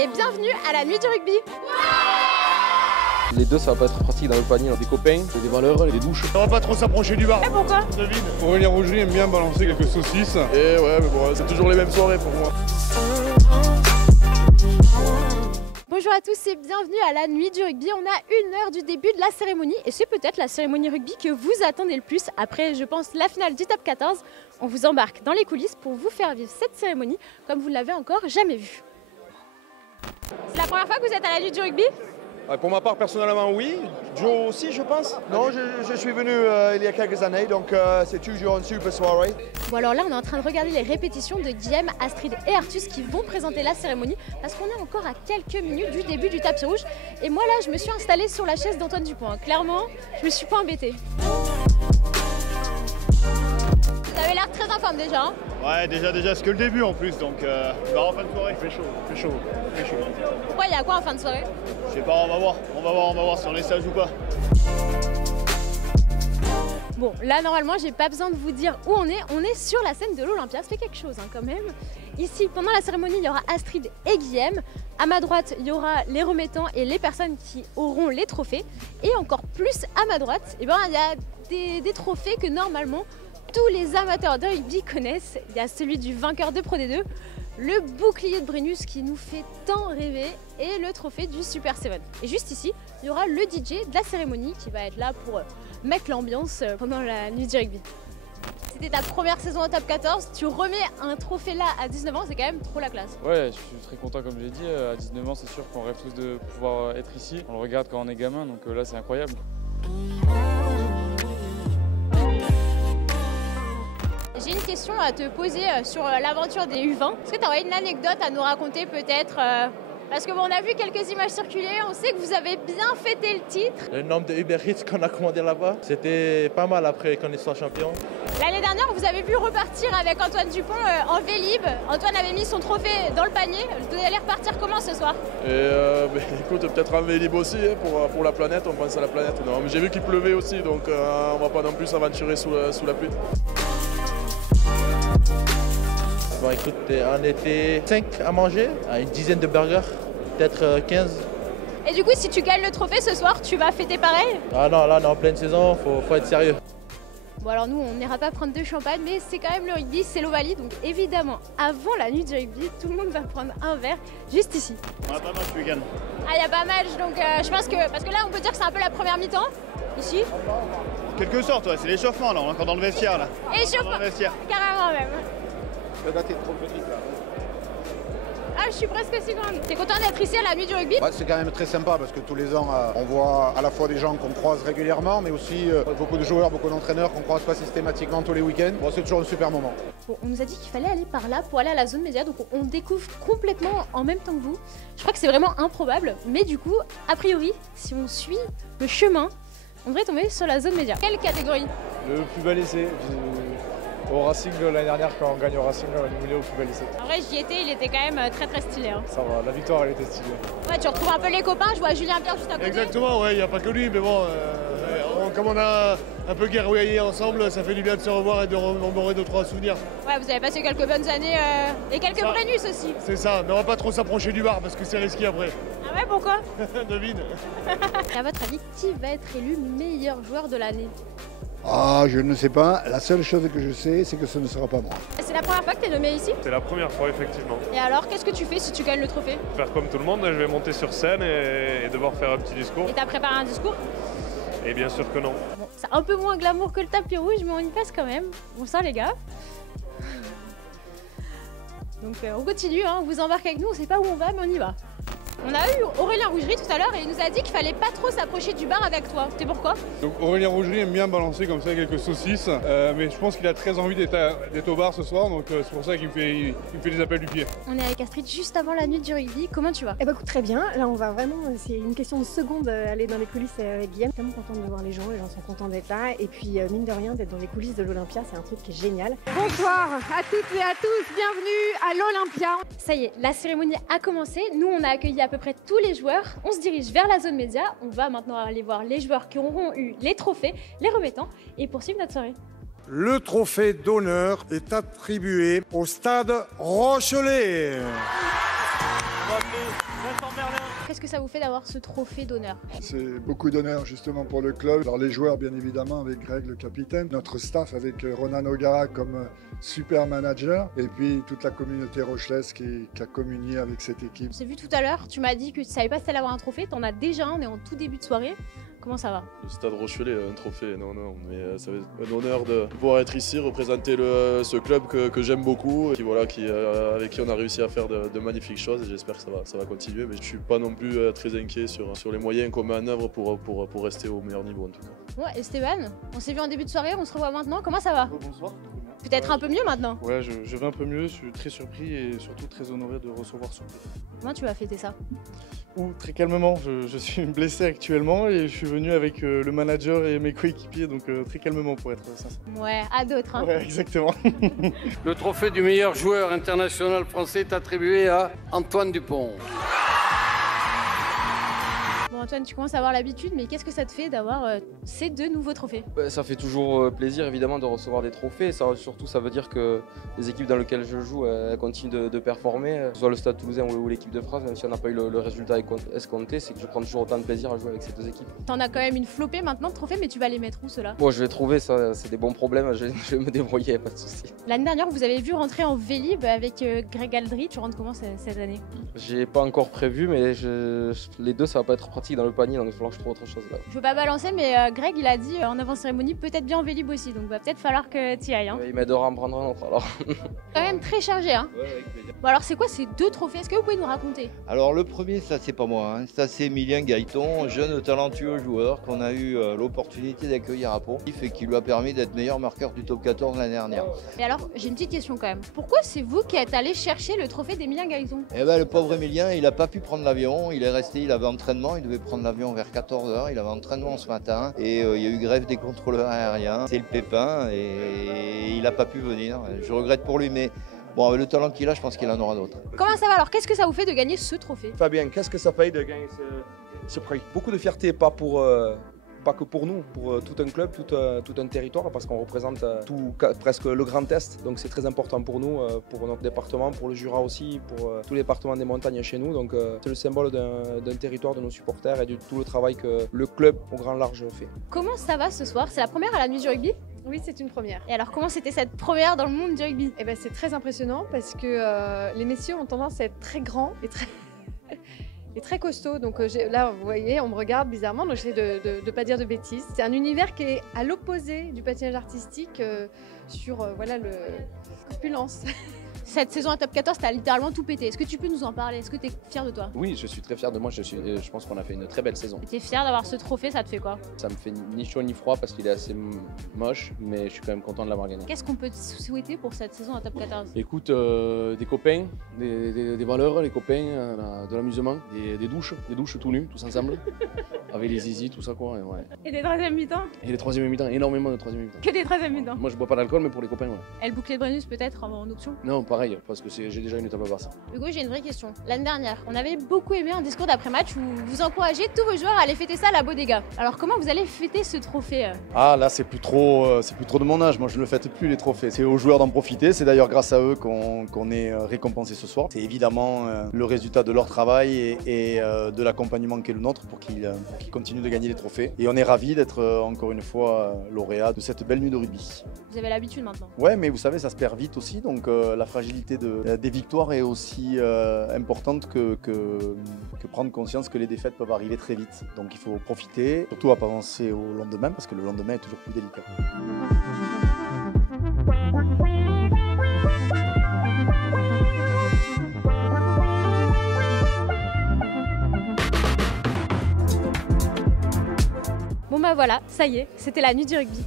et bienvenue à la nuit du rugby. Les deux, ça va pas être pratique dans le panier. Des copains, des valeurs, des douches. On va pas trop s'approcher du bar. Et pourquoi? Devine. Aurélien Rougerie aime bien balancer quelques saucisses. Et ouais, mais bon, c'est toujours les mêmes soirées pour moi. Bonjour à tous et bienvenue à la nuit du rugby. On a 1 heure du début de la cérémonie et c'est peut-être la cérémonie rugby que vous attendez le plus. Après, je pense, la finale du top 14. On vous embarque dans les coulisses pour vous faire vivre cette cérémonie comme vous ne l'avez encore jamais vue. C'est la première fois que vous êtes à la nuit du rugby? Pour ma part, personnellement, oui. Joe aussi, je pense. Non, je suis venu il y a quelques années, donc c'est toujours une super soirée. Bon alors là, on est en train de regarder les répétitions de Guillaume, Astrid et Artus qui vont présenter la cérémonie parce qu'on est encore à quelques minutes du début du tapis rouge. Et moi là, je me suis installée sur la chaise d'Antoine Dupont. Clairement, je me suis pas embêtée. Vous avez l'air très en forme déjà. Hein? Ouais, déjà, c'est que le début en plus, donc en fin de soirée, il fait chaud. Pourquoi il y a quoi en fin de soirée? Je sais pas, on va voir si on est sage ou pas. Bon, là normalement, j'ai pas besoin de vous dire où on est sur la scène de l'Olympia, ça fait quelque chose hein, quand même. Ici, pendant la cérémonie, il y aura Astrid et Guillaume. À ma droite, il y aura les remettants et les personnes qui auront les trophées. Et encore plus à ma droite, il y a des trophées que normalement tous les amateurs de rugby connaissent. Il y a celui du vainqueur de Pro D2, le bouclier de Brennus qui nous fait tant rêver et le trophée du Super 7. Et juste ici, il y aura le DJ de la cérémonie qui va être là pour mettre l'ambiance pendant la nuit du rugby. C'était ta première saison au top 14, tu remets un trophée là à 19 ans, c'est quand même trop la classe. Ouais, je suis très content comme j'ai dit. À 19 ans, c'est sûr qu'on rêve tous de pouvoir être ici. On le regarde quand on est gamin, donc là, c'est incroyable. J'ai une question à te poser sur l'aventure des U20. Est-ce que tu aurais une anecdote à nous raconter peut-être parce que bon, on a vu quelques images circuler, on sait que vous avez bien fêté le titre. Le nombre de Uber Eats qu'on a commandé là-bas, c'était pas mal après qu'on soit champion. L'année dernière, vous avez vu repartir avec Antoine Dupont en Vélib. Antoine avait mis son trophée dans le panier. Vous allez repartir comment ce soir? Écoute, peut-être en Vélib aussi, hein, pour la planète, on pense à la planète. Non, mais j'ai vu qu'il pleuvait aussi, donc on va pas non plus s'aventurer sous la pluie. Bon écoute, on était 5 à manger, une dizaine de burgers, peut-être 15. Et du coup, si tu gagnes le trophée ce soir, tu vas fêter pareil? Ah non, là on est en pleine saison, faut être sérieux. Bon alors nous, on n'ira pas prendre de champagne, mais c'est quand même le rugby, c'est l'Ovalie. Donc évidemment, avant la nuit du rugby, tout le monde va prendre un verre juste ici. On a pas mal ce week-end. Ah, il y a pas mal, donc je pense que... Parce que là, on peut dire que c'est un peu la première mi-temps, ici. Quelque sorte, ouais, c'est l'échauffement là, on est encore dans le vestiaire là. Échauffement, carrément même. Trop petite là. Ah, je suis presque aussi grande. T'es content d'être ici à la nuit du rugby? Ouais, c'est quand même très sympa parce que tous les ans, on voit à la fois des gens qu'on croise régulièrement, mais aussi beaucoup de joueurs, beaucoup d'entraîneurs qu'on croise pas systématiquement tous les week-ends. Bon, c'est toujours un super moment. Bon, on nous a dit qu'il fallait aller par là pour aller à la zone média, donc on découvre complètement en même temps que vous. Je crois que c'est vraiment improbable, mais du coup, a priori, si on suit le chemin, on devrait tomber sur la zone média. Quelle catégorie? Le plus bel essai. Au Racing l'année dernière, quand on gagne au Racing, on est au plus bel essai. En vrai, j'y étais, il était quand même très stylé. Hein. Ça va, la victoire elle était stylée. Ouais, tu retrouves un peu les copains, je vois Julien Pierre juste à côté. Exactement, ouais, il n'y a pas que lui, mais bon, comme on a un peu guerroyé ensemble, ça fait du bien de se revoir et de remémorer 2-3 souvenirs. Ouais, vous avez passé quelques bonnes années et quelques Brennus aussi. C'est ça, mais on va pas trop s'approcher du bar parce que c'est risqué après. Ah ouais, pourquoi? Devine. Et à votre avis, qui va être élu meilleur joueur de l'année? Ah, je ne sais pas. La seule chose que je sais, c'est que ce ne sera pas moi. C'est la première fois que tu es nommé ici? C'est la première fois, effectivement. Et alors, qu'est-ce que tu fais si tu gagnes le trophée? Faire comme tout le monde, je vais monter sur scène et devoir faire un petit discours. Et t'as préparé un discours? Et bien sûr que non. Bon, c'est un peu moins glamour que le tapis rouge, mais on y passe quand même. Bonsoir les gars. Donc on continue, hein. On vous embarque avec nous, on sait pas où on va, mais on y va. On a eu Aurélien Rougerie tout à l'heure et il nous a dit qu'il fallait pas trop s'approcher du bar avec toi. C'est pourquoi? Donc Aurélien Rougerie aime bien balancer comme ça quelques saucisses, mais je pense qu'il a très envie d'être au bar ce soir, donc c'est pour ça qu'il me fait des appels du pied. On est avec Astrid juste avant la nuit du rugby, comment tu vas? Eh ben écoute, très bien, là on va vraiment, c'est une question de seconde, aller dans les coulisses avec Guillaume. Tellement contente de voir les gens sont contents d'être là, et puis mine de rien d'être dans les coulisses de l'Olympia, c'est un truc qui est génial. Bonsoir à toutes et à tous, bienvenue à l'Olympia. Ça y est, la cérémonie a commencé, nous on a accueilli à peu près tous les joueurs, on se dirige vers la zone média, on va maintenant aller voir les joueurs qui auront eu les trophées, les remettants, et poursuivre notre soirée. Le trophée d'honneur est attribué au Stade Rochelet. Qu'est-ce que ça vous fait d'avoir ce trophée d'honneur? C'est beaucoup d'honneur justement pour le club. Alors les joueurs bien évidemment avec Greg le capitaine, notre staff avec Ronan O'Gara comme super manager et puis toute la communauté rochelaise qui a communié avec cette équipe. On s'est vu tout à l'heure, tu m'as dit que tu savais pas si t'allais avoir un trophée, t'en as déjà un, on est en tout début de soirée. Comment ça va? Le Stade Rochelais, un trophée, non, mais ça va être un honneur de pouvoir être ici, représenter ce club que j'aime beaucoup, et avec qui on a réussi à faire de magnifiques choses, et j'espère que ça va continuer, mais je ne suis pas non plus très inquiet sur les moyens qu'on met en œuvre pour rester au meilleur niveau en tout cas. Ouais, Esteban, on s'est vu en début de soirée, on se revoit maintenant, comment ça va? Bonsoir. Peut-être un peu mieux maintenant? Ouais, je vais un peu mieux, je suis très surpris et surtout très honoré de recevoir ce prix. Comment tu vas fêter ça? Très calmement, je suis blessé actuellement et je suis venu avec le manager et mes coéquipiers, donc très calmement pour être sincère. Ouais, à d'autres. Hein. Ouais, exactement. Le trophée du meilleur joueur international français est attribué à Antoine Dupont. Bon Antoine, tu commences à avoir l'habitude, mais qu'est-ce que ça te fait d'avoir ces 2 nouveaux trophées? Ça fait toujours plaisir évidemment de recevoir des trophées. Surtout ça veut dire que les équipes dans lesquelles je joue elles continuent de performer, que ce soit le Stade Toulousain ou l'équipe de France, même si on n'a pas eu le résultat escompté, c'est que je prends toujours autant de plaisir à jouer avec ces 2 équipes. T'en as quand même une flopée maintenant de trophées, mais tu vas les mettre où ceux-là? Bon, je vais trouver, ça c'est des bons problèmes, je vais me débrouiller, pas de souci. L'année dernière, vous avez vu rentrer en Vélib avec Greg Aldry, tu rentres comment cette année? J'ai pas encore prévu, mais les 2 ça va pas être pratique dans le panier, donc il va falloir que je trouve autre chose là. Je veux pas balancer, mais Greg il a dit en avant-cérémonie peut-être bien en Vélib aussi, donc va peut-être falloir que tu y ailles. Hein. Il m'aidera à me prendre un autre alors. Quand même très chargé hein. Ouais, avec plaisir. Bon alors c'est quoi ces 2 trophées? Est-ce que vous pouvez nous raconter? Alors le premier, ça c'est pas moi, hein. Ça c'est Emilien Gaëton, jeune talentueux joueur qu'on a eu l'opportunité d'accueillir à Pau et qui lui a permis d'être meilleur marqueur du top 14 l'année dernière. Et alors j'ai une petite question quand même. Pourquoi c'est vous qui êtes allé chercher le trophée d'Emilien Gaëton? Eh ben le pauvre Emilien, il a pas pu prendre l'avion, il est resté, il avait entraînement, il devait prendre l'avion vers 14h, il avait entraînement ce matin et il y a eu grève des contrôleurs aériens, c'est le pépin et il n'a pas pu venir. Je regrette pour lui mais bon avec le talent qu'il a, je pense qu'il en aura d'autres. Comment ça va alors? Qu'est-ce que ça vous fait de gagner ce trophée? Fabien, qu'est-ce que ça fait de gagner ce prix? Beaucoup de fierté, pas que pour nous, pour tout un club, tout un territoire, parce qu'on représente presque le Grand Est, donc c'est très important pour nous, pour notre département, pour le Jura aussi, pour tous les départements des montagnes chez nous, donc c'est le symbole d'un territoire, de nos supporters et de tout le travail que le club au grand large fait. Comment ça va ce soir? C'est la première à la nuit du rugby? Oui, c'est une première. Et alors comment c'était cette première dans le monde du rugby? Eh ben, c'est très impressionnant parce que les messieurs ont tendance à être très grands et très costaud. Donc là, vous voyez, on me regarde bizarrement, donc j'essaie de ne pas dire de bêtises. C'est un univers qui est à l'opposé du patinage artistique sur voilà, l'opulence. Cette saison à Top 14, t'as littéralement tout pété. Est-ce que tu peux nous en parler? Est-ce que t'es fier de toi? Oui, je suis très fier de moi. Je pense qu'on a fait une très belle saison. T'es fier d'avoir ce trophée, ça te fait quoi? Ça me fait ni chaud ni froid parce qu'il est assez moche, mais je suis quand même content de l'avoir gagné. Qu'est-ce qu'on peut te souhaiter pour cette saison à Top 14? Écoute, des copains, des valeurs, les copains, de l'amusement, des douches tout nus, tous ensemble, avec les zizi, tout ça quoi. Ouais. Et des troisièmes mi-temps? Et les troisièmes mi-temps, énormément de troisième mi-temps. Que des troisièmes mi-temps? Moi je bois pas d'alcool, mais pour les copains, ouais. Et le bouclier de Brennus peut-être en option? Non, pareil, parce que j'ai déjà une étape à Barça. Hugo, j'ai une vraie question. L'année dernière, on avait beaucoup aimé un discours d'après-match où vous encouragez tous vos joueurs à aller fêter ça à la Bodega. Alors comment vous allez fêter ce trophée? Ah là, c'est plus trop de mon âge. Moi, je ne le fête plus les trophées. C'est aux joueurs d'en profiter. C'est d'ailleurs grâce à eux qu'on est récompensé ce soir. C'est évidemment le résultat de leur travail et de l'accompagnement qu'est le nôtre pour qu'ils continuent de gagner les trophées. Et on est ravis d'être encore une fois lauréat de cette belle nuit de rugby. Vous avez l'habitude maintenant? Ouais, mais vous savez, ça se perd vite aussi. Donc la fragilité des victoires est aussi importante que prendre conscience que les défaites peuvent arriver très vite. Donc il faut profiter, surtout à pas penser au lendemain, parce que le lendemain est toujours plus délicat. Bon bah voilà, ça y est, c'était la nuit du rugby.